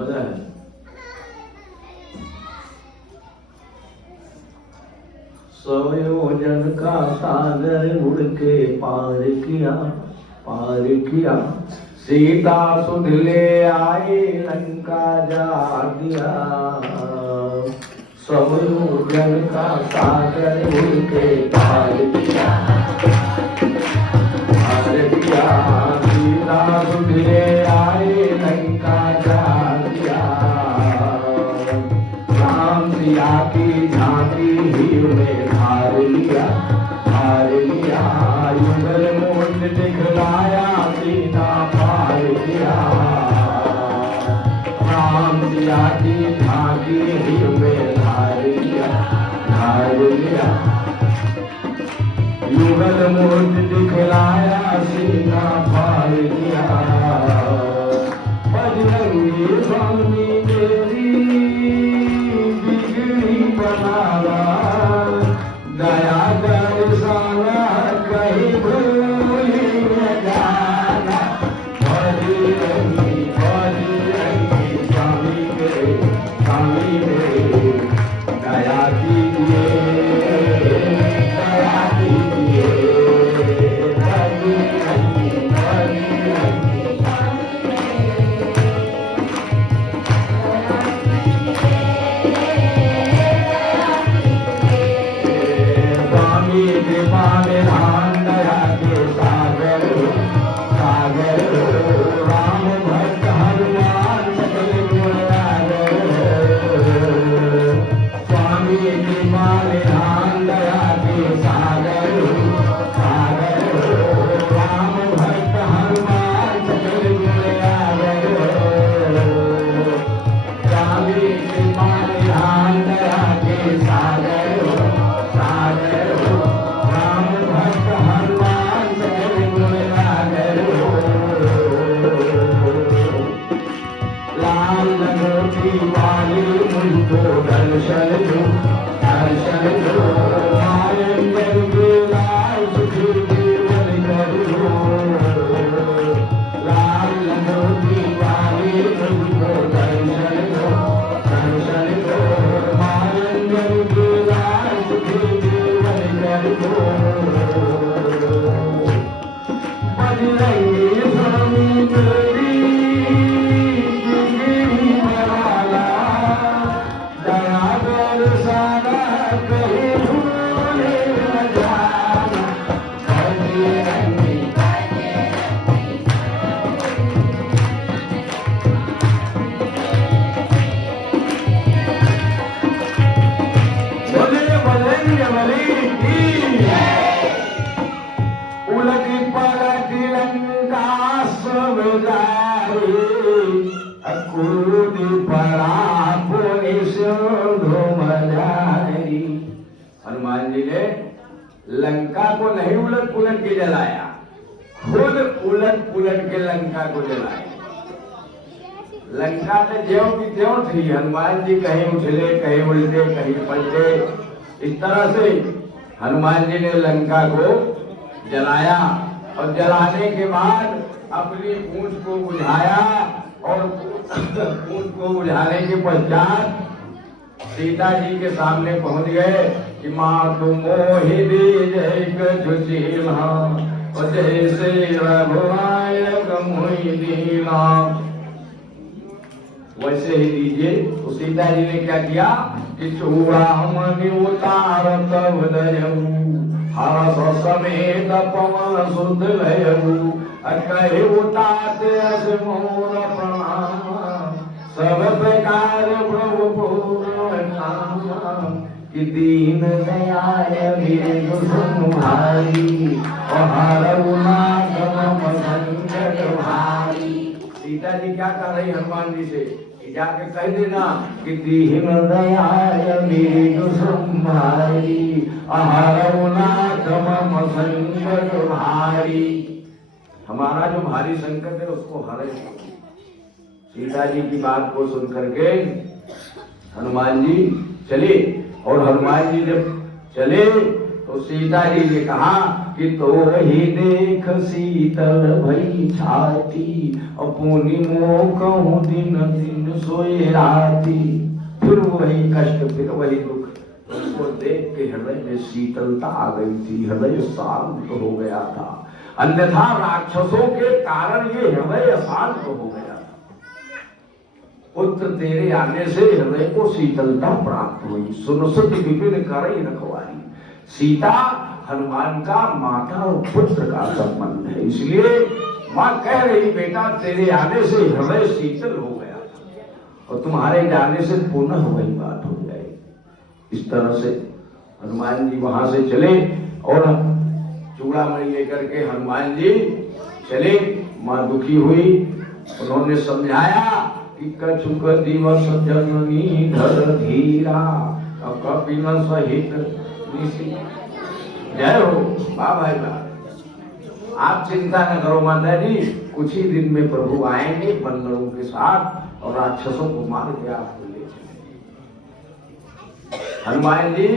मजा है। संयोजन का सागर उड़ के पार किया, पार किया। सीता सुध ले आए लंका जा दिया। संयोजन का सागर उड़ के पार किया, पार किया। सीता सुध ले आए लंका जा दिया। राम सिया की झांकी ही में हार लिया, हार लिया। युगल मोट दिखलाया सीता पार किया। राम सिया की झांकी ही में हार लिया, हार लिया। युगल मोट दिखलाया सीता पार किया। बजरंगी स्वामी तेरी बिगड़ी बनावा। दया दर्शाना कहीं भूल न जाना। बजरंगी बजरंगी स्वामी मेरे, स्वामी मेरे। दया कीजिए, दया कीजिए। बजरंगी बजरंगी स्वामी कृपा निधान दया के सागर, सागर। राम भक्त हनुमान सकल गुण सागर। स्वामी कृपा निधान दया के सागर, सागर। राम भक्त हनुमान सकल गुण सागर। स्वामी कृपा निधान दया के सागर, सागर। राम भक्त हनुमान सकल गुण सागर। लाल लंगोटी वाली मुझको दर्शन दो, दर्शन दो। मायंगल के लाल सुखी केवल कर दो। लाल लंगोटी वाली मुझको दर्शन दो, दर्शन दो। मायंगल के लाल सुखी केवल कर दो। बजरंगी स्वामी तेरी बिगड़ी बनाला। दया दर्शाना कहीं भूल न जाना। बजरंगी बोले बजरंग बली की। उलट पलट लंका सब जाए। कूद पड़ा पुलिस धूम जाए। हनुमान जी ने लंका को नहीं उलट पुलट के जलाया, खुद उलट पुलट के लंका को जलाया। लंका तो ज्यों की त्यों थी। हनुमान जी कहीं उछले, कहीं उल्टे, कहीं पलटे। इस तरह से हनुमान जी ने लंका को जलाया। और जलाने के बाद अपनी पूंछ को बुझाया। और पूंछ को बुझाने के पश्चात सीता जी के सामने पहुंच गए कि माँ तुम मोहि दीजिए जैसे रघुनायक मोहि दीना। वैसे ही दीजिए। तो सीता जी ने क्या किया कि चूड़ामणि उतार तब दयऊ। हरस समेत पवन सुध लयऊ। कहे उताते अस मोर प्रणाम। सब प्रकार प्रभु पूर्ण नाम। कि दीन दयाल मृदु सुभाई। और हरऊ नाथ मम संकट भारी। सीता जी क्या कर रही हनुमान जी से कि जाके कह देना कि दीन दयाल मृदु सुभाई। हरऊ नाथ मम संकट भारी। हमारा जो भारी संकट है उसको हरे। सीता जी की बात को सुन करके हनुमान जी चले। और हनुमान जी जब चले तो सीता जी ने कहा कि तो ही देख शीतल भई छाती, अपनी मोह दिन दिन सोए राती। फिर वही कष्ट, फिर वही दुख, उसको देख के हृदय में शीतलता आ गई थी, हृदय शांत हो गया था। अन्यथा राक्षसों के कारण ये हृदय अशांत हो गया था। पुत्र तेरे आने से हृदय को शीतलता प्राप्त हुई। सुन सुत विपिन करई रखवारी। सीता हनुमान का माता और पुत्र का संबंध है, इसलिए मां कह रही बेटा तेरे आने से हृदय शीतल हो गया और तुम्हारे जाने से पुनः वही बात हो जाएगी। इस तरह से हनुमान जी वहां से चले और चूड़ामणि लेकर के हनुमान जी चले। मां दुखी हुई, उन्होंने समझाया कि कछुक दिवस जननी धर धीरा, कपिन सहित निशि। जय हो वाह भाई वाह। आप चिंता न करो माता जी, कुछ ही दिन में प्रभु आएंगे बंदरों के साथ और राक्षसों को मार के आपको ले चलेंगे। हनुमान जी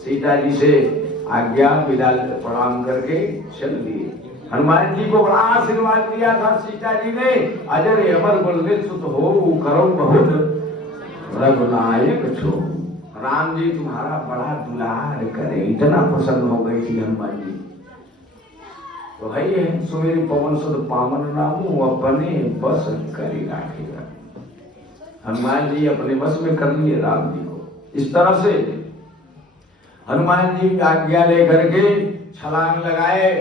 सीता जी से आज्ञा विदा प्रणाम करके चल दिए। हनुमान जी को बड़ा आशीर्वाद दिया था सीता जी ने, अजर अमर गुलनित सुत हो करो बहुत रघुनायक छो। राम जी तुम्हारा बड़ा दुलार करे, इतना प्रसन्न हो गई थी हनुमान जी। तो है ये सुमेरी पवन सुत पावन नामू अपने बस करी राखेगा। हनुमान जी अपने बस में कर लिए राम जी को। इस तरह से हनुमान जी आज्ञा लेकर के छलांग लगाए,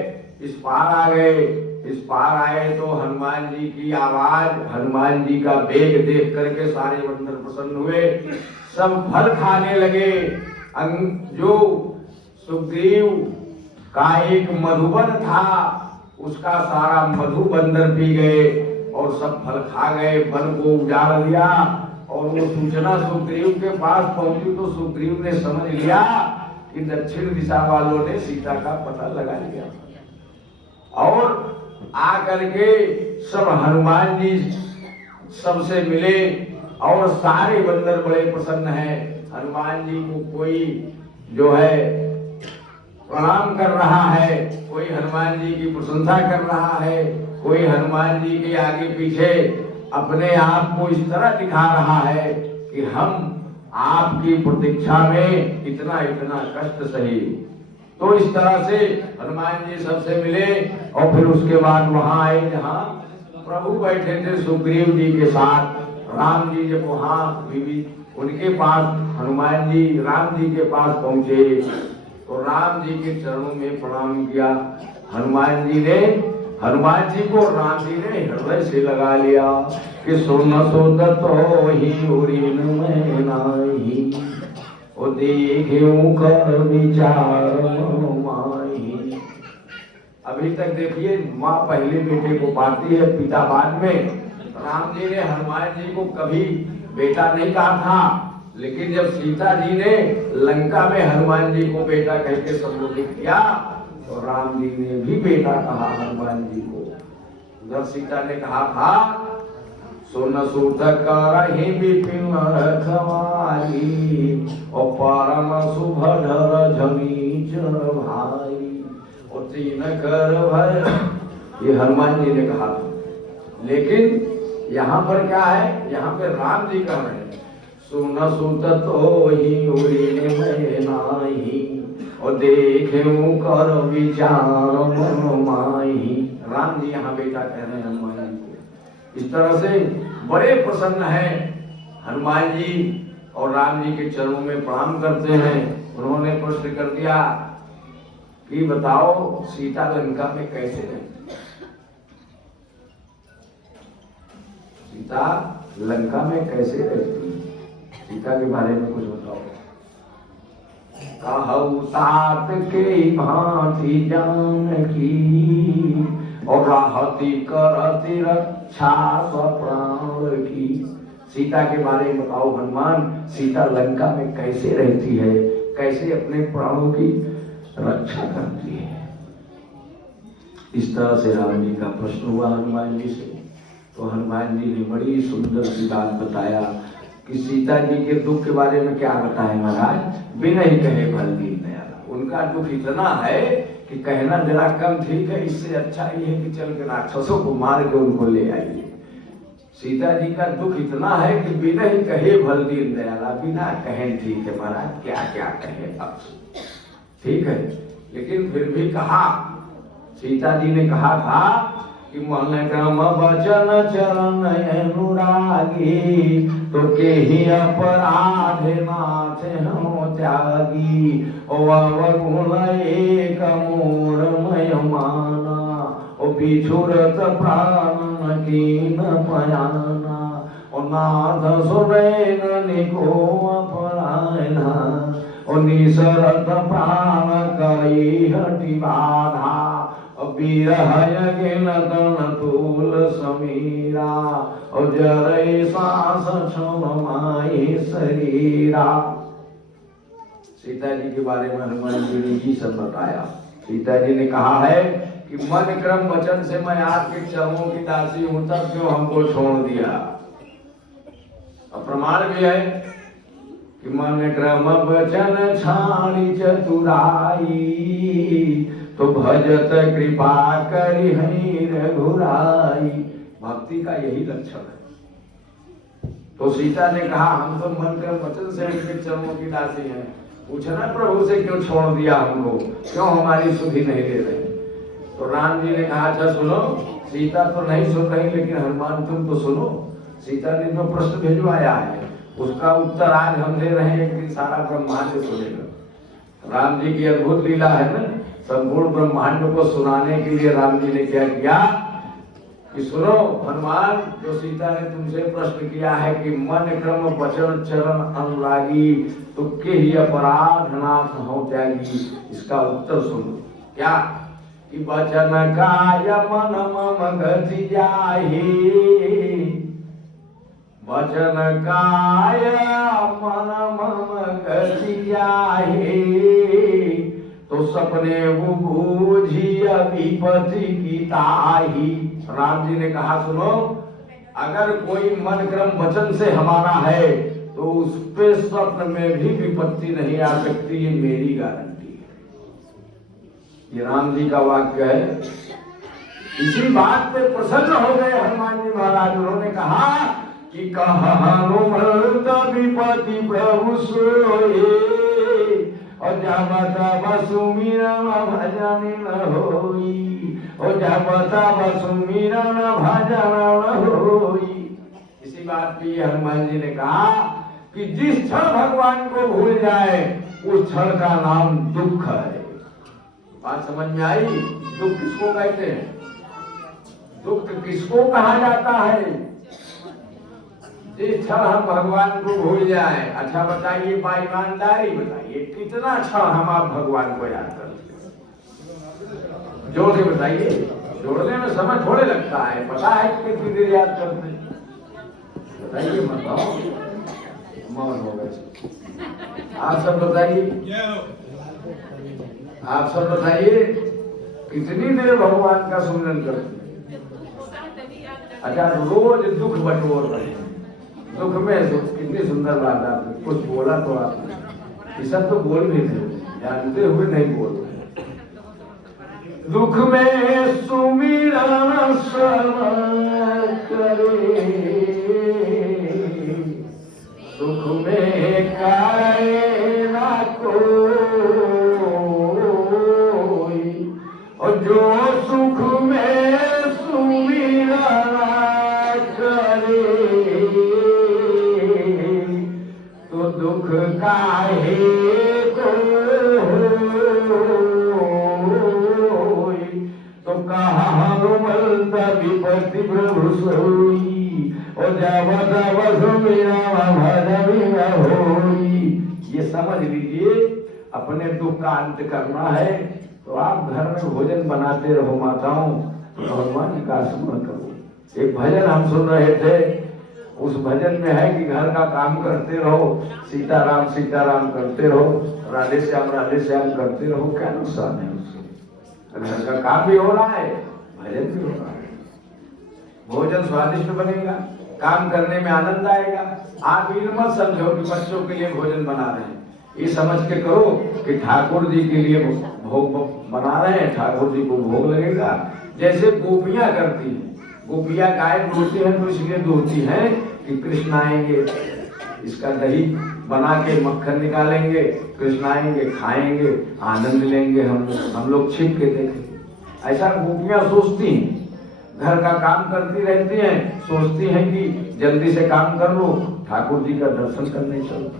इस पार आ गए। इस पार आए तो हनुमान जी की आवाज, हनुमान जी का वेग देख करके सारे बंदर प्रसन्न हुए, सब फल खाने लगे। जो सुग्रीव का एक मधुवन था उसका सारा मधु बंदर पी गए और सब फल खा गए, वन को उजाड़ दिया। और वो सूचना सुग्रीव के पास पहुंची तो सुग्रीव ने समझ लिया कि दक्षिण दिशा वालों ने सीता का पता लगा लिया और आकर के सब हनुमान जी सबसे मिले और सारे बंदर बड़े प्रसन्न हैं। हनुमान जी को कोई जो है प्रणाम कर रहा है, कोई हनुमान जी की प्रशंसा कर रहा है, कोई हनुमान जी के आगे पीछे अपने आप को इस तरह दिखा रहा है कि हम आपकी प्रतीक्षा में इतना इतना कष्ट सही। तो इस तरह से हनुमान जी सबसे मिले और फिर उसके बाद वहां आए जहां प्रभु बैठे थे सुग्रीव जी के साथ। राम जी जब वहां उनके पास हनुमान जी राम जी के पास पहुंचे तो राम जी के चरणों में प्रणाम किया। हनुमान जी को राम जी ने हृदय से लगा लिया कि सुन सुत तो ही उरीन में नाही, ओ देखूं कर विचार माही। अभी तक देखिए माँ पहले बेटे को पाती है, पिता बाद में। राम जी ने हनुमान जी को कभी बेटा नहीं कहा था, लेकिन जब सीता जी ने लंका में हनुमान जी को बेटा कह के संबोधित किया तो राम जी ने भी बेटा कहा हनुमान जी को। जब सीता ने कहा था सुन सुत करहि विपिन रखवारी, और परम सुभद्र जमीचर भाई, और तीन कर भय, ये हनुमान जी ने कहा था। लेकिन यहाँ पर क्या है, यहाँ पे राम जी कह रहे हैं सुन सुत तो ही उड़ीन में नाही, और देखूं कर विचार मन माही। राम जी यहाँ बेटा कह रहे हैं हनुमान जी को। इस तरह से बड़े प्रसन्न हैं हनुमान जी और राम जी के चरणों में प्रणाम करते हैं। उन्होंने प्रश्न कर दिया कि बताओ सीता लंका में कैसे रही? सीता लंका में कैसे रहती? सीता के बारे में कुछ बताओ। कहु तात के भांति जानकी, और राहती करती रक्षा स्वप्राण की। सीता के बारे में बताओ हनुमान, सीता लंका में कैसे रहती है, कैसे अपने प्राणों की रक्षा करती है। इस तरह से राम जी का प्रश्न हुआ हनुमान जी से। तो हनुमान जी ने बड़ी सुंदर सी बात बताया कि सीता जी के दुख के बारे में क्या बताएं महाराज, बिना ही कहे भल दीन दयाल। उनका दुख इतना है कि कहना जरा कम ठीक है, इससे अच्छा ये है कि चल के राक्षसों को मार के उनको ले आइए। सीता जी का दुख इतना है कि बिना ही कहे भल दीन दयाला, बिना कहे ठीक है महाराज, क्या क्या कहे अब, ठीक है। लेकिन फिर भी कहा, सीता जी ने कहा था कि मन क्रम वचन चरण अनुरागी, तो के ही अपराध नाथ हो त्यागी। ओ अवगुण एक मोरमय माना, ओ बिछुरत प्राण कीन पयाना। ओ नाथ सुनैन निको अपरायना, ओ निसरत प्राण कई हटि बाधा। बिरहय गिन तन तूल समीरा, और जरई सांस क्षम माई शरीरा। सीता जी के बारे में हनुमान जी ने ही सब बताया। सीता जी ने कहा है कि मन क्रम वचन से मैं आपके चरणों की दासी हूं, तब क्यों हमको छोड़ दिया। और प्रमाण भी है कि मन क्रम वचन छाणी चतुराई, तो भजत कृपा करि हरि रघुराई। भक्ति का यही लक्षण है। तो सीता ने कहा हम तो मन क्रम वचन से उनके चरणों की दासी हैं, पूछना प्रभु से क्यों छोड़ दिया हमको, क्यों हमारी सुधि नहीं ले रहे। तो राम जी ने कहा अच्छा सुनो, सीता तो नहीं सुन रही, लेकिन हनुमान तुम तो सुनो। सीता ने जो प्रश्न भिजवाया है उसका उत्तर आज हम दे रहे हैं, एक दिन सारा ब्रह्मांड सुनेगा। राम जी की अद्भुत लीला है ना, संपूर्ण ब्रह्मांड को सुनाने के लिए राम जी ने क्या किया कि सुनो हनुमान, जो सीता ने तुमसे प्रश्न किया है कि मन क्रम वचन चरण अनुरागी, तुक्के ही अपराध नाथ हो त्यागी, इसका उत्तर सुनो। क्या कि वचन काय मन मम गति जाहि, वचन काय मन मम गति जाहि, तो सपने वो बूझिया विपत्ति की ताही। राम जी ने कहा सुनो, अगर कोई मन क्रम वचन से हमारा है तो उस पे स्वप्न में भी विपत्ति नहीं आ सकती, ये मेरी गारंटी है। ये राम जी का वाक्य है। इसी बात पे प्रसन्न हो गए हनुमान जी महाराज। उन्होंने कहा कि हनुमंत विपत्ति प्रभु सोए, और जब तब सुमिरन भजन न होई, और जब तब सुमिरन भजन न होई। इसी बात पे हनुमान जी ने कहा कि जिस क्षण भगवान को भूल जाए उस क्षण का नाम दुख है। बात समझ में आई? दुख किसको कहते हैं? दुख किसको कहा जाता है? जिस क्षण हम भगवान को भूल जाए। अच्छा बताइए, ईमानदारी बताइए, कितना क्षण हम आप भगवान को याद करते हैं? जोर से बताइए, जोड़ने में समय थोड़े लगता है, पता है कितनी देर याद करते हैं? बताइए, बताओ, मौन हो गए। आप सब बताइए, आप सब बताइए कितनी देर भगवान का सुमिरन करते हैं? अच्छा, रोज दुख बटोर रहे हैं। दुख में कितनी सुंदर बात आपने कुछ बोला, तो आपने सब तो बोल भी थे, जानते हुए नहीं बोल रहे। दुख में सुमिरन श्रवण करे, दुख में काए ना कोई, और जो सुख में सुमिरन करे, तो दुख काहे कोई। तो कहा हनुमंत विपत्ति प्रभु सोई, और जब तब सुमिरन भजन न होई। ये समझ लीजिए, अपने दुख का अंत करना है तो आप घर में भोजन बनाते रहो माताओं, तो भगवान का स्मरण करो। एक भजन हम सुन रहे थे, उस भजन में है कि घर का काम करते रहो, सीताराम करते रहो, राधे श्याम करते रहो। क्या नुकसान है उससे? घर का काम भी हो रहा है, भजन भी हो रहा है, भोजन स्वादिष्ट बनेगा, काम करने में आनंद आएगा। आप ये मत समझो कि बच्चों के लिए भोजन बना रहे हैं, ये समझ के करो कि ठाकुर जी के लिए भोग बना रहे हैं, ठाकुर जी को भोग लगेगा। जैसे गोपियां करती हैं, गोपियां गाय दूहती हैं तो इसलिए दूहती हैं कि कृष्ण आएंगे, इसका दही बना के मक्खन निकालेंगे, कृष्ण आएंगे, खाएंगे, आनंद लेंगे, हम लोग छिप के देखेंगे। ऐसा गोपियां सोचती हैं। घर का काम करती रहती हैं, सोचती हैं कि जल्दी से काम कर लो, ठाकुर जी का दर्शन करने चलो।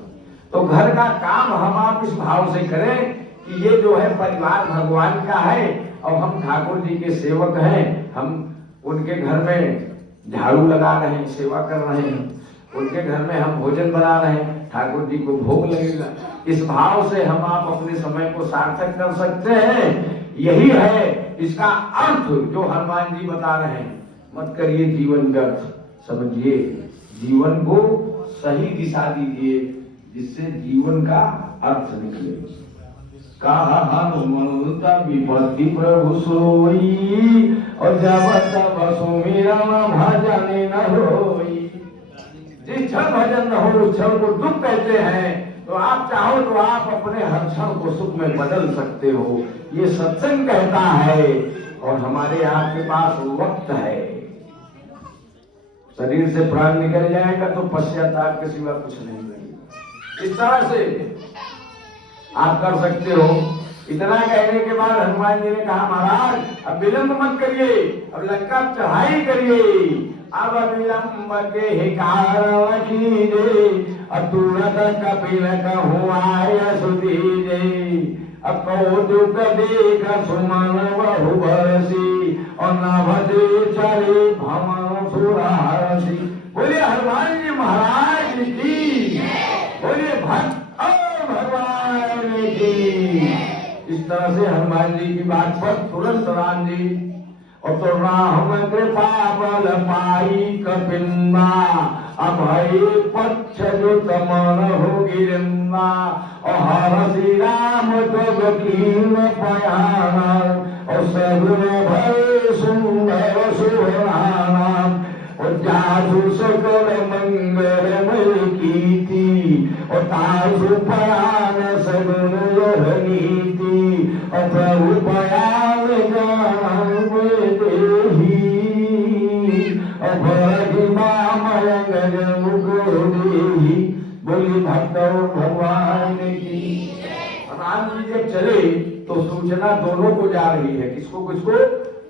तो घर का काम हम आप इस भाव से करें कि ये जो है परिवार भगवान का है और हम ठाकुर जी के सेवक हैं, हम उनके घर में झाड़ू लगा रहे हैं, सेवा कर रहे हैं, उनके घर में हम भोजन बना रहे हैं, ठाकुर जी को भोग लगेगा। इस भाव से हम आप अपने समय को सार्थक कर सकते हैं। यही है इसका अर्थ जो हनुमान जी बता रहे हैं। मत करिए जीवन व्यर्थ, समझिए, जीवन को सही दिशा दीजिए जिससे जीवन का अर्थ निकले। कहा हनुमंत विपत्ति प्रभु सोई और जब तब सुमिरन भजन न होई। जिस क्षण भजन न हो उस क्षण को दुख कहते हैं। तो आप चाहो तो आप अपने हर क्षण को सुख में बदल सकते हो, ये सत्संग कहता है। और हमारे आपके पास वक्त है। शरीर से प्राण निकल जाएगा तो पश्चाताप के सिवा कुछ नहीं लगेगा। इस तरह से आप कर सकते हो। इतना कहने के बाद हनुमान जी ने कहा, महाराज अब विलंब मत करिए, अब लंका चढ़ाई करिए। अब विलंब के ही कारण कीजे, तुरंत कपिल कहूँ आय सुधीजे। अब कौतुक देख सुमन बहु बरसी और नभते चले भवन सुरहरसी। बोलिए हनुमान जी महाराज की, बोलिए भक्त भगवान की। इस तरह से हनुमान जी की बात पर तुरंत राम जी और तो राम कृपा बल पाई कपिन्ना। अभय पक्ष जो तमन हो गिरन्ना और हर श्री राम तो कीन पयाना और सगुन भय सुंदर सुहाना और जासु सकल मंगलमय कीर्ति और तासु पयान सगुन यह नीति और प्रभु पयान जान देही और बोली भक्त भगवान की। राम जी जब चले तो सूचना दोनों को जा रही है, किसको किसको,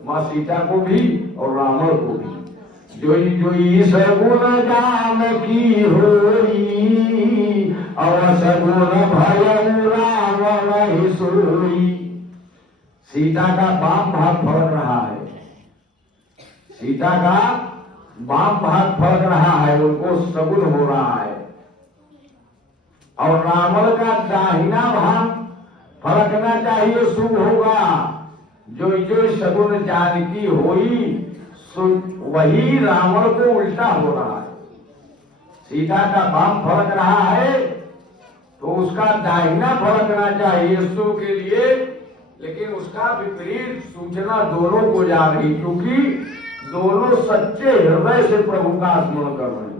माँ सीता को भी और रावण को भी। जोई जोई सगुन जानकी होई और सगुन भय रावण ही सोई। सीता का बाम भाग फड़क रहा है, सीता का बाम भाग फड़क रहा है, उनको सगुन हो रहा है। और रावण का दाहिना भाग फड़कना चाहिए, शुभ होगा। जो जो सगुन जानकी होई वही रावण को उल्टा हो रहा है। सीता का बाम फड़क रहा है तो उसका दाहिना फड़कना चाहिए शुभ के लिए, लेकिन उसका विपरीत सूचना दोनों को जा रही, क्योंकि दोनों सच्चे हृदय से प्रभु का स्मरण कर रहे हैं।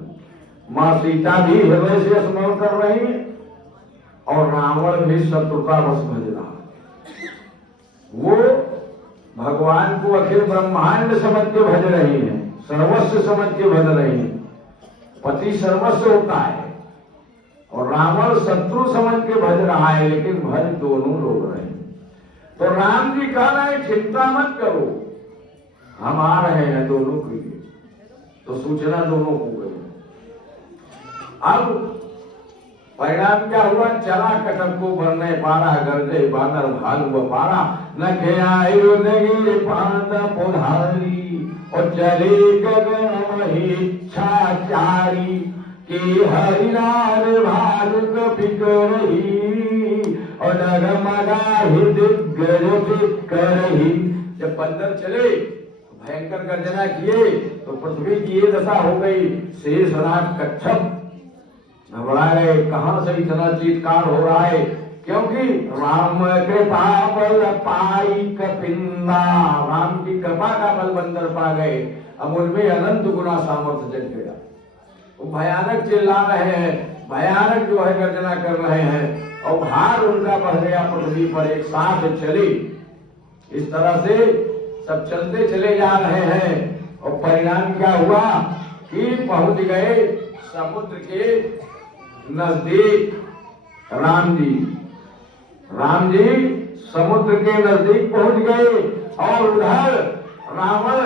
माँ सीता भी हृदय से स्मरण कर रही है और रावण भी शत्रुता बस भज रहा है। वो भगवान को अखिल ब्रह्मांड समझ के भज रही है, सर्वस्व समझ के भज रही है। पति सर्वस्व होता है और रावण शत्रु समझ के भज रहा है, लेकिन भज दोनों लोग रहे हैं। तो राम जी कह रहे हैं चिंता मत करो, हम आ रहे हैं दोनों के लिए। तो सूचना दोनों को गई। अब परिणाम क्या हुआ, चला कटक को भरने पारा, गर्जे बादल भालू पारा, न खेल पाद पोधारी और चले गगन इच्छाचारी के हरिनार भालुक बिगड़ही और डगमगाही दिग्गज करही। जब बंदर चले भयंकर गर्जना किए तो पृथ्वी की ये दशा हो गई। शेषनाग कच्छप घबरा गए, कहां से इतना चीत्कार हो रहा है, क्योंकि राम कृपा बल पाई कपिन्ना। राम की कृपा का बल बंदर पा गए, अब उनमें अनंत गुना सामर्थ्य जग गया। वो भयानक चिल्ला रहे हैं, भयानक जो है गर्जना कर रहे हैं और भार उनका बढ़ गया पृथ्वी पर। एक साथ चले इस तरह से सब चलते चले जा रहे हैं और परिणाम क्या हुआ कि पहुंच गए समुद्र के नजदीक। राम जी समुद्र के नजदीक पहुंच गए और उधर रावण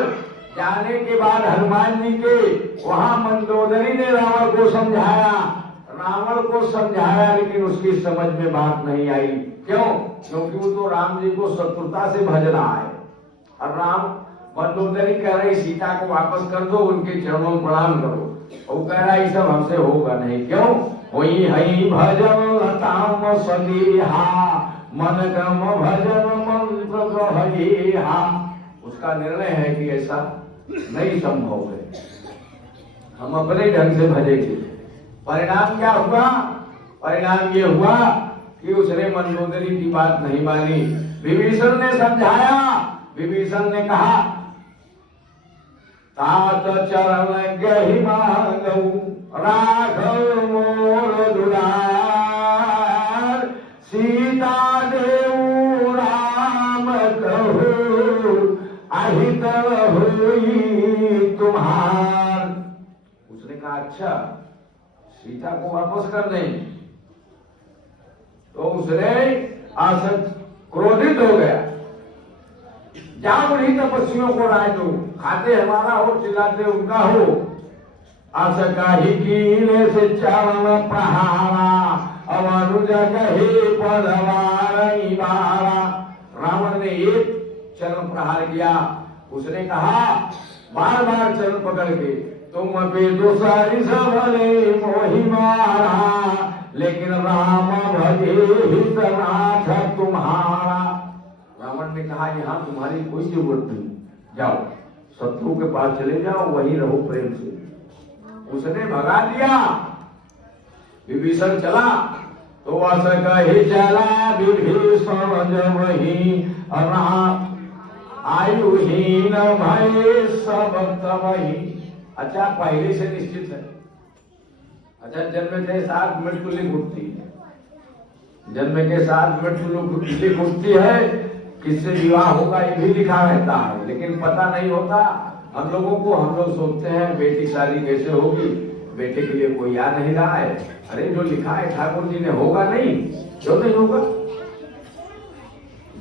जाने के बाद हनुमान जी के वहां मंदोदरी ने रावण को समझाया लेकिन उसकी समझ में बात नहीं आई। क्यों? क्योंकि वो तो राम जी को शत्रुता से भज रहा है और राम मंदोदरी कह रही सीता को वापस कर दो, उनके चरणों में प्रणाम करो। वो कह रहा ये सब हमसे होगा नहीं। क्यों? होई हई भजन लताम सदीहा मन गम भजन मंत्र ग्रहिहा। उसका निर्णय है कि ऐसा नहीं संभव है, हम अपने ढंग से भजेंगे। परिणाम क्या हुआ? परिणाम ये हुआ कि उसने मंदोदरी की बात नहीं मानी। विभीषण ने समझाया, विभीषण ने कहा तात चरण गहि मांगऊ राघव मोर दुलार सीता देऊ राम कहू अहित हुई तुम्हार। उसने कहा अच्छा सीता को वापस कर दें। तो उसने आसक्त क्रोधित हो गया, जाओ उन्हीं तपस्वियों को राय दो, खाते हमारा हो चिल्लाते उनका हो। आसका ही कीले से चरण प्रहारा अब अनुज कहे पदवारई बारा। रावण ने एक चरण प्रहार किया। उसने कहा बार बार चरण पकड़ के तुम पे दूसरी सबले मोहि मारा लेकिन राम भजे हितनाथ तुम्हारा। रावण ने कहा यहाँ तुम्हारी कोई जरूरत नहीं, जाओ शत्रु के पास चले जाओ, वहीं रहो प्रेम से। उसने भगा दिया। विभीषण चला तो वह कहे चला विभीषण जब वही आयुहीन भय सब तबही। अच्छा पहले से निश्चित है। अच्छा जन्म के साथ मृत्यु लिख उठती है, जन्म के साथ मृत्यु लिख उठती है। किससे विवाह होगा ये भी लिखा रहता है लेकिन पता नहीं होता हम लोगों को। हम लोग सोचते हैं बेटी शादी कैसे होगी, बेटे के लिए कोई याद नहीं रहा है। अरे जो लिखा है ठाकुर जी ने होगा नहीं, क्यों नहीं होगा?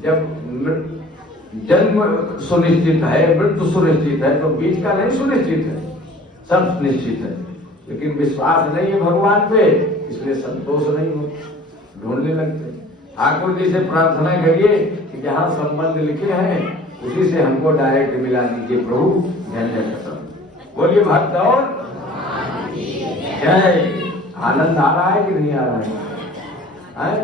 जब जन्म सुनिश्चित है, मृत्यु सुनिश्चित है, तो बीच का नहीं सुनिश्चित है, सब निश्चित है। लेकिन विश्वास नहीं है भगवान पे, इसलिए संतोष नहीं हो, ढूंढने लगते। ठाकुर जी से प्रार्थना करिए कि जहाँ संबंध लिखे हैं उसी से हमको डायरेक्ट मिला दीजिए प्रभु। झंझट बोलिए भक्त और जय। आनंद आ रहा है कि नहीं आ रहा है?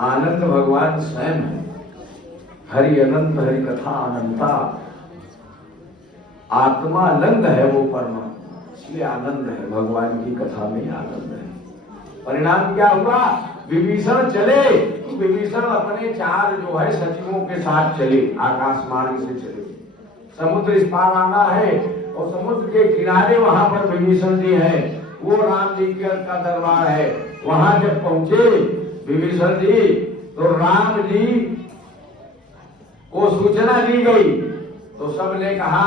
आनंद भगवान स्वयं है। हरि अनंत हरि कथा अनंता। आत्मा आनंद है वो परमात्मा, इसलिए आनंद है, भगवान की कथा में आनंद है। परिणाम क्या हुआ? विभीषण चले तो विभीषण अपने 4 जो है सचिवों के साथ चले, आकाश मार्ग से चले। समुद्र इस पार आना है और समुद्र के किनारे वहां पर विभीषण जी है, वो राम जी का दरबार है। वहां जब पहुंचे विभीषण जी तो राम जी को सूचना दी गई। तो सबने कहा,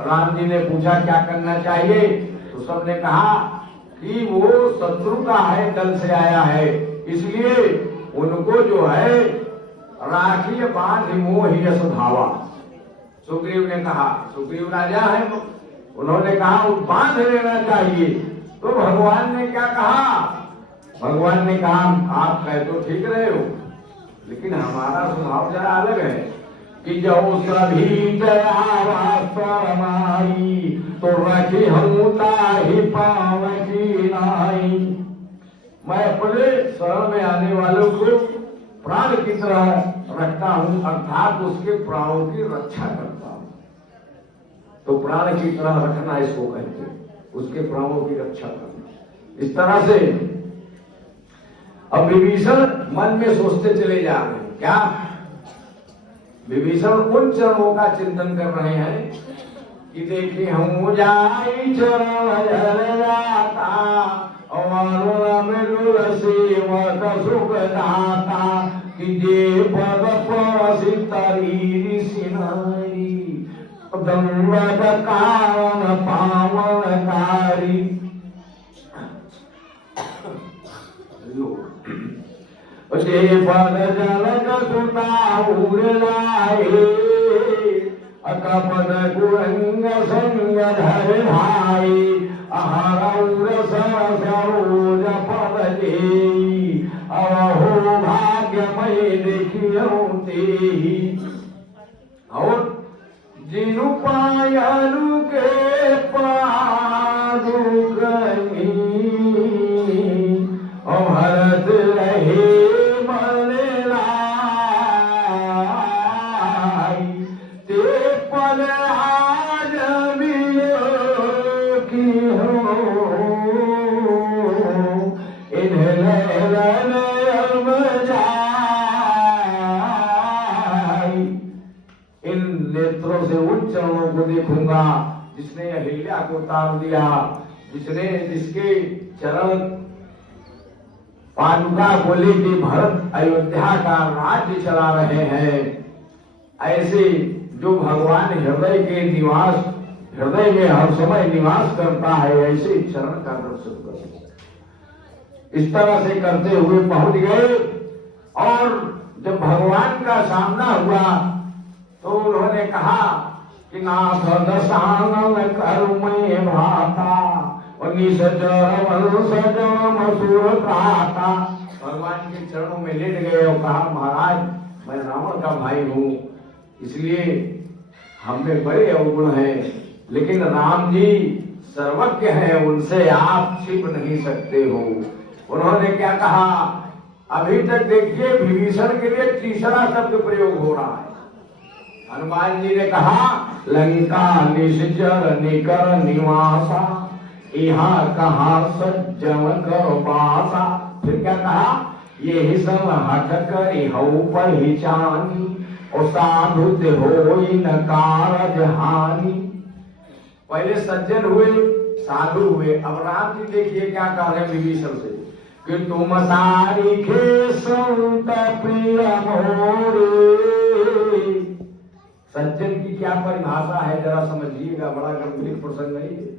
राम जी ने पूछा क्या करना चाहिए, तो सबने कहा कि वो शत्रु का है, दल से आया है, इसलिए उनको जो है राखी बांध मोह यश भावा। सुग्रीव ने कहा, सुग्रीव राजा है, उन्होंने कहा वो बांध लेना चाहिए। तो भगवान ने क्या कहा? भगवान ने कहा आप कह तो ठीक रहे हो लेकिन हमारा स्वभाव जरा अलग है कि जो सभी दयावाई तो रखी हूता ही पाव की नाई। मैं अपने शरण में आने वालों को प्राण की तरह रखता हूं, अर्थात उसके प्राणों की रक्षा करता हूं। तो प्राण की तरह रखना इसको कहते हैं, उसके प्राणों की रक्षा करना। इस तरह से अब विभीषण मन में सोचते चले जा रहे हैं। क्या? विभीषण उन चरणों का चिंतन कर रहे हैं कि देखिए हम जाई चरण जाता और सुख दाता कि जे पद परसि तरी ऋषि नारी दंडक कारण पावनकारी। जे पद जलक सुता उड़ाए अकपद गुरंग संग धर भाई आहार सरोज पद जेई अहो भाग्यमय देखियो तेहि। और जिनु पायनु के पादु कहीं भरत रहे मन लाई ते पल आज मिलो की हो इन्हें इन नेत्रों से उन चरणों को देखूंगा जिसने अहिल्या को उतार दिया, जिसके चरण पादुका को लेके भरत अयोध्या का राज्य चला रहे हैं। ऐसे जो भगवान हृदय में हर समय निवास करता है, ऐसे चरण का दर्शन करो। इस तरह से करते हुए पहुंच गए और जब भगवान का सामना हुआ तो उन्होंने कहा कि नाथ दशानन कर्मय भाता भगवान के चरणों में लेट गए और कहा महाराज मैं रावण का भाई हूँ, इसलिए हम में बड़े अवगुण हैं, लेकिन राम जी सर्वज्ञ हैं, उनसे आप छिप नहीं सकते हो। उन्होंने क्या कहा, अभी तक देखिए विभीषण के लिए तीसरा शब्द प्रयोग हो रहा है। हनुमान जी ने कहा लंका निश्चर निकर निवासा यहाँ कहा सज्जन कर बासा। फिर क्या कहा, ये ही सब हट कर हऊ पहचानी और साधु हो न कारज हानि। पहले सज्जन हुए, साधु हुए, अब राम जी देखिए क्या कह रहे विभीषण से कि तुम सारी खे संत प्रिय मोरे। सज्जन की क्या परिभाषा है जरा समझिएगा, बड़ा गंभीर प्रसंग नहीं है।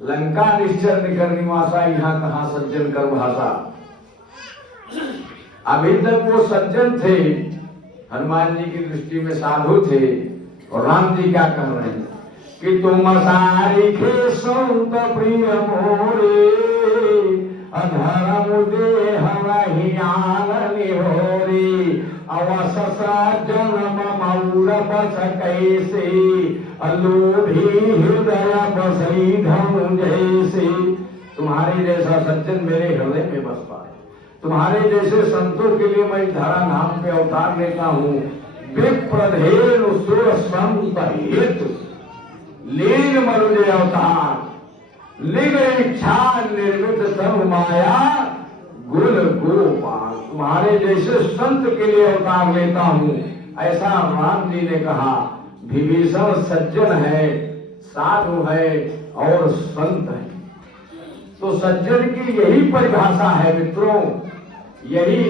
लंका निश्चर निकर निवासा, यहाँ कहा सज्जन कर भाषा। अभी तक वो सज्जन थे, हनुमान जी की दृष्टि में साधु थे, और राम जी क्या कह रहे हैं कि तुम सारी खे संत प्रिय मोरे अधर्म दे हरि आननि होरे अवस जन्म मौर बस कैसे अलोभी हृदय बसई धम जैसे। तुम्हारे जैसा सज्जन मेरे हृदय में बस पाए, तुम्हारे जैसे संतों के लिए मैं धरा नाम पे अवतार लेता हूँ। विप्रधेनु सुर संत हेतु लीन मरुजे अवतार, लिंग इच्छा निर्मित धर्म माया गुल गोपाल। तुम्हारे जैसे संत के लिए अवतार लेता हूँ, ऐसा राम जी ने कहा। विभीषण सज्जन है, साधु है और संत है। तो सज्जन की यही परिभाषा है मित्रों, यही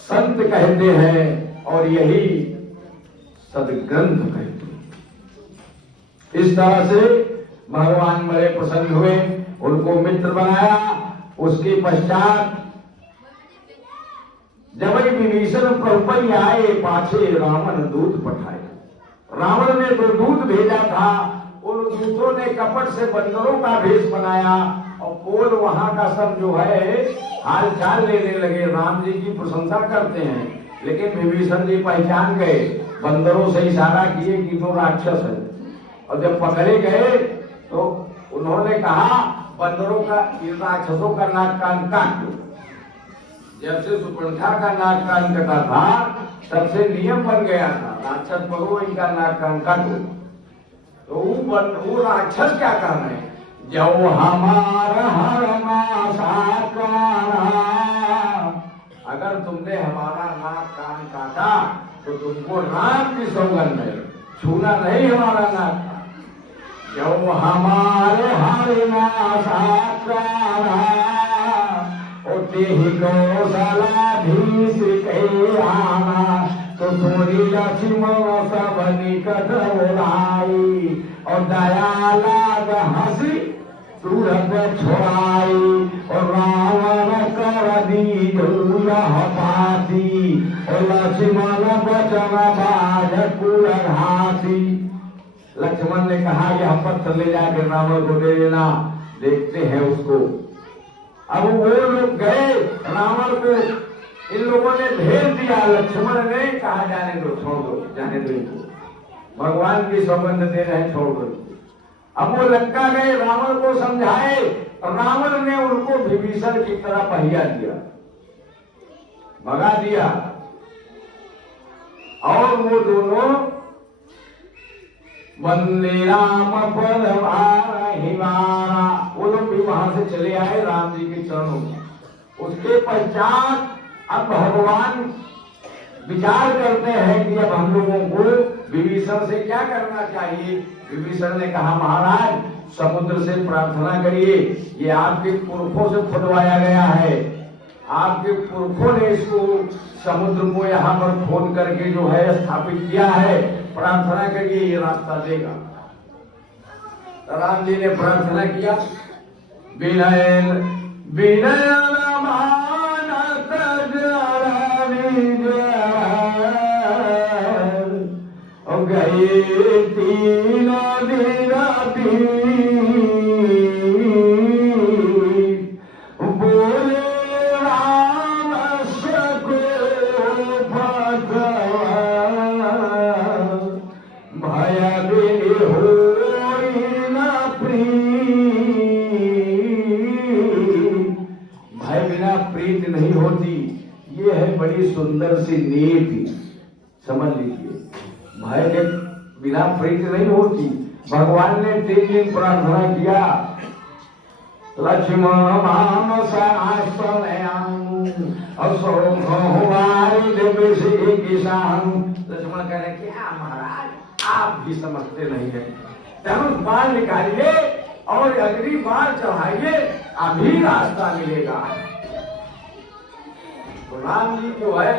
संत कहते हैं और यही सद्ग्रंथ कहते हैं। इस तरह से भगवान बड़े प्रसन्न हुए, उनको मित्र बनाया। उसके पश्चात जब विभीषण प्रपंच आए, पाछे रावण दूत पठाए। रावण ने तो दूत भेजा था, उन दूतों ने कपट से बंदरों का भेष बनाया और पोल वहां का सब जो है हाल चाल लेने लगे, राम जी की प्रशंसा करते हैं। लेकिन विभीषण जी पहचान गए, बंदरों से इशारा किए कि वो राक्षस है, और जब पकड़े गए तो उन्होंने कहा बंदरों का, राक्षसों का नाक कान काट दो। जब से सुपर्णखा का नाक कान कटा था तब से नियम बन गया था, राक्षस पकड़ो इनका नाक कान काटो। तो वो राक्षस क्या कर रहे हैं, जो हमारा अगर तुमने हमारा नाक कान काटा तो तुमको राम की सौगंध है, छूना नहीं हमारा नाक। जो हमारे हर ते ही कौशलाधीश के आना तो सोनी लक्ष्मण सब निकट बोलाई और दया लाग हंसी तुरंत छोड़ाई और रावण कर दी पाती और लक्ष्मण बचन बाज कुल घासी। लक्ष्मण ने कहा कि हम पत्थर ले जाकर रावण को दे देना, देखते हैं उसको। अब वो लोग गए, रावण को इन लोगों ने भेज दिया। लक्ष्मण ने कहा जाने दो, छोड़ दो, जाने दो इनको, भगवान की सौगंध दे रहे, छोड़ दो। अब वो लंका गए, रावण को समझाए, रावण ने उनको विभीषण की तरह पहिया दिया, भगा दिया। और वो दोनों वंदे राम पद हिमारा, वो लोग भी वहां से चले आए राम जी के चरणों में। उसके पश्चात अब भगवान विचार करते हैं कि अब हम लोगों को विभीषण से क्या करना चाहिए। विभीषण ने कहा, महाराज समुद्र से प्रार्थना करिए, ये आपके पुरखों से खुदवाया गया है, आपके पुरखों ने इसको समुद्र को यहाँ पर खोद करके जो है स्थापित किया है, प्रार्थना करिए, ये रास्ता देगा। राम जी ने प्रार्थना किया, विनय विनय गए तीन दिन बोले राम सको भगवान भय बिन होई न प्रीत, भय बिना प्रीत नहीं होती। ये है बड़ी सुंदर सी नीति, समझ लीजिए। भय के बिना प्रीति नहीं होती। भगवान ने 3 दिन प्रार्थना किया, लक्ष्मण मानस किसान। लक्ष्मण कह रहे, क्या महाराज आप भी समझते नहीं है, धनुष बाण निकालिए और अग्नि बाण चढ़ाइए, अभी रास्ता मिलेगा। तो राम जी जो है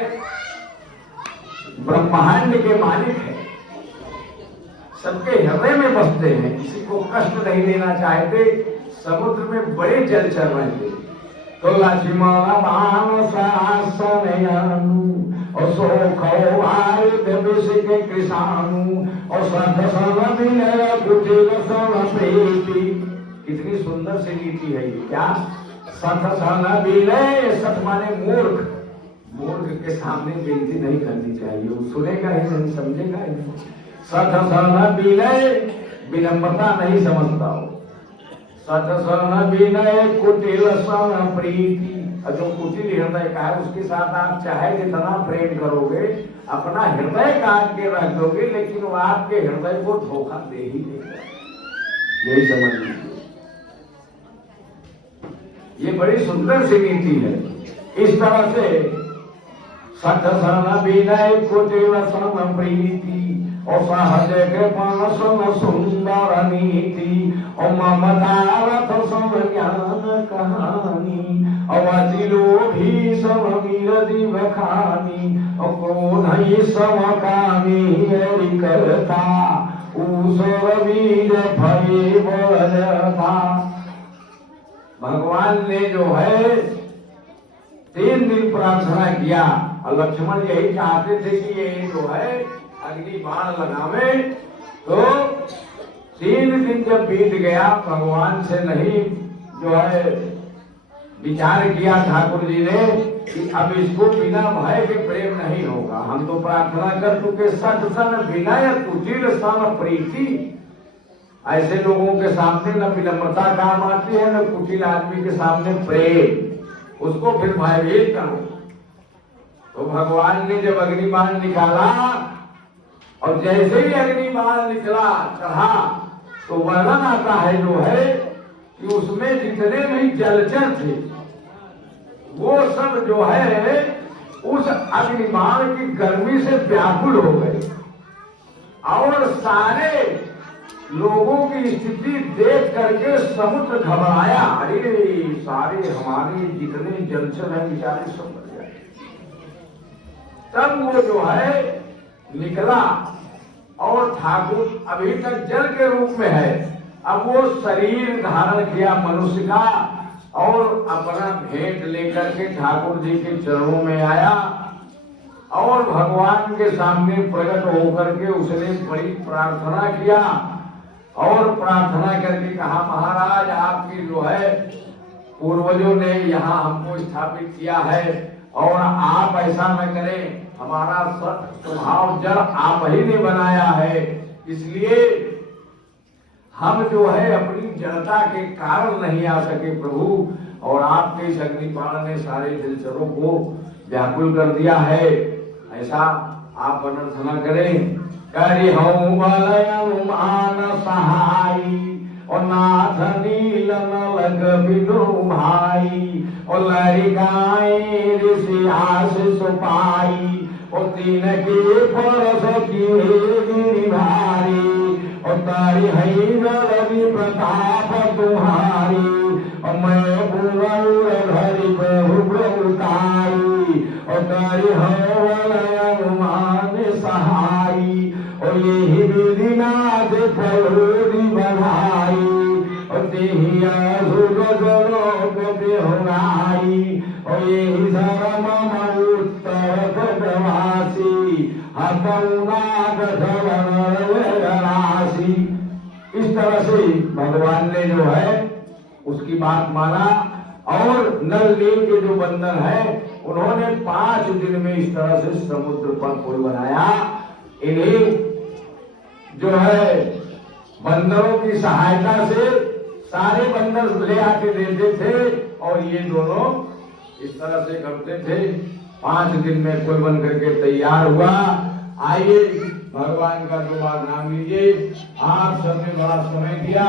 ब्रह्मांड के मालिक है, सबके हृदय में बसते हैं, किसी को कष्ट नहीं देना चाहते, समुद्र में बड़े जल चल रहे थे। तो लक्ष्मण बाण सासनयानु और सोखो आयुध विष के कृषाणु और सदसन विनय कुटिल सन प्रीति। कितनी सुंदर सी नीति है ये। क्या सदसन विनय, सत माने मूर्ख, मूर्ख के सामने बेइज्जती नहीं करनी चाहिए, वो सुनेगा ही नहीं, समझेगा ही नहीं। सदसन विनय, विनम्रता नहीं समझता हो। सदसन विनय कुटिल सन प्रीति, जो कुटिल हृदय का है उसके साथ आप चाहे जितना प्रेम करोगे, अपना हृदय काट के रख दोगे, लेकिन वो आपके हृदय को धोखा दे ही देगा। यही समझ लीजिए, ये बड़ी सुंदर सी नीति है। इस तरह से सदसन विनय कुटिल सन प्रीति और सहज कृपण सन सुंदर नीति और ममता रथ सन ज्ञान कहानी और अतिलोभी सम वीरति बखानी और क्रोध सम कामी करता ऊसर वीर भय बलता। भगवान ने जो है 3 दिन प्रार्थना किया और लक्ष्मण यही चाहते थे कि ये जो है अग्नि बाण लगावे। तो 3 दिन जब बीत गया, भगवान से नहीं जो है विचार किया ठाकुर जी ने कि अब इसको बिना भय के प्रेम नहीं होगा। हम तो प्रार्थना कर चुके, सदसन विनय कुटिल सन प्रीति। ऐसे लोगों के सामने न विनम्रता काम आती है, न कुटिल आदमी के सामने प्रेम, उसको फिर भयभीत करो। तो भगवान ने जब अग्निबाण निकाला और जैसे ही अग्निबाण निकला चढ़ा, तो वर्णन आता है जो है कि उसमें जितने भी जलचर थे वो सब जो है उस अग्निबाण की गर्मी से व्याकुल हो गए और सारे लोगों की स्थिति देख करके समुद्र घबराया, अरे सारे हमारे जितने जलचर हैं बेचारे सब मर जाए। तब वो जो है निकला और ठाकुर अभी तक जल के रूप में है, अब वो शरीर धारण किया मनुष्य का और अपना भेंट लेकर के ठाकुर जी के चरणों में आया और भगवान के सामने प्रकट होकर के उसने बड़ी प्रार्थना किया और प्रार्थना करके कहा, महाराज आपकी जो है पूर्वजों ने यहाँ हमको स्थापित किया है और आप ऐसा न करें, हमारा स्वभाव जड़ आप ही ने बनाया है, इसलिए हम जो है अपनी जड़ता के कारण नहीं आ सके प्रभु, और आपके इस अग्निपाण ने सारे जलचरों को व्याकुल कर दिया है, ऐसा आप अनर्थ न करें। करि हूँ बलयमान सहाई और नाथ नील नलग बिनु भाई और लड़िकाई ऋषि आशीष पाई और तीन के परस की गिरि भारी और तारी हई रवि प्रताप तुम्हारी और मैं बुलर हरि प्रभु प्रभुताई और तारी हनुमान सहाई और यही विधिनाथ फलोरी बढ़ाई और तेही असुरलोक बेहुराई और यही धर्म उत्तर प्रवासी हतौनाथ राशि। इस तरह से भगवान ने जो है उसकी बात माना और नल नील के जो बंदर है उन्होंने 5 दिन में इस तरह से समुद्र पर पुल बनाया। इन्हीं जो है बंदरों की सहायता से सारे बंदर ले आके देते थे और ये दोनों इस तरह से करते थे। 5 दिन में पुल बन करके तैयार हुआ। आइए भगवान का दोबारा नाम लीजिए। आप सबने बड़ा समय दिया,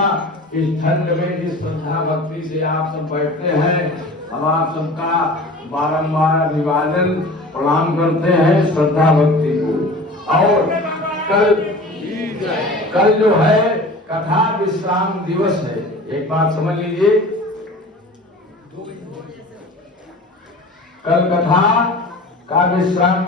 इस ठंड में जिस श्रद्धा भक्ति से आप सब बैठते हैं, हम आप सबका बारंबार अभिवादन प्रणाम करते हैं श्रद्धा भक्ति को। और कल जो है कथा विश्राम दिवस है, एक बात समझ लीजिए, कल कथा का विश्राम